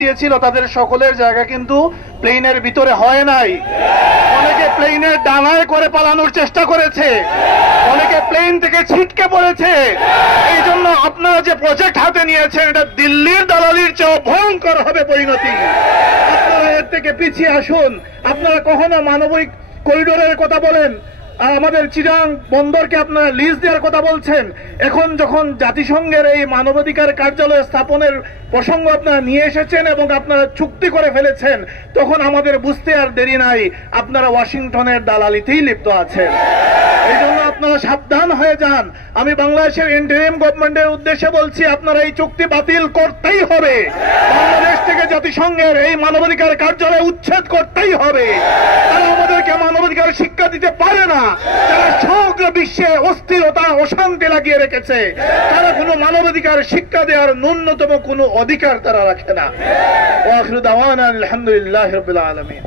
দিয়েছিল তাদের সকলের জায়গা কিন্তু প্লেনের ভিতরে হয় নাই। অনেকে প্লেনের ডানায় করে পালানোর চেষ্টা করেছে, অনেকে প্লেন থেকে ছিটকে পড়েছে। এই জন্য আপনারা যে প্রজেক্ট হাতে নিয়েছেন এটা দিল্লির দালালির চেয়ে ভয়ঙ্কর হবে পরিণতি। আপনারা এর থেকে পিছিয়ে আসুন। আপনারা কখনো মানবিক করিডোরের কথা বলেন, আর আমাদের চিরাং বন্দরকে আপনারা লিজ দেওয়ার কথা বলছেন। এখন যখন জাতিসংঘের এই মানবাধিকার কার্যালয় স্থাপনের প্রসঙ্গ আপনারা নিয়ে এসেছেন এবং আপনারা চুক্তি করে ফেলেছেন, তখন আমাদের বুঝতে আর দেরি নাই আপনারা ওয়াশিংটনের দালালিতেই লিপ্ত আছেন। এই জন্য আপনারা সাবধান হয়ে যান। আমি বাংলাদেশের ইন্টারিম গভর্নমেন্টের উদ্দেশ্যে বলছি, আপনারা এই চুক্তি বাতিল করতেই হবে। বাংলাদেশ থেকে জাতিসংঘের এই মানবাধিকার কার্যালয় উচ্ছেদ করতেই হবে। তারা আমাদেরকে মানবাধিকার শিক্ষা দিতে পারে না। যারা সমগ্র বিশ্বে অস্থিরতা অশান্তি লাগিয়ে রেখেছে, তারা কোনো মানবাধিকার শিক্ষা দেওয়ার ন্যূনতম কোনো অধিকার তারা রাখে না। ওয়া আখিরু দাওয়ানা আলহামদুলিল্লাহি রাব্বিল আলামিন।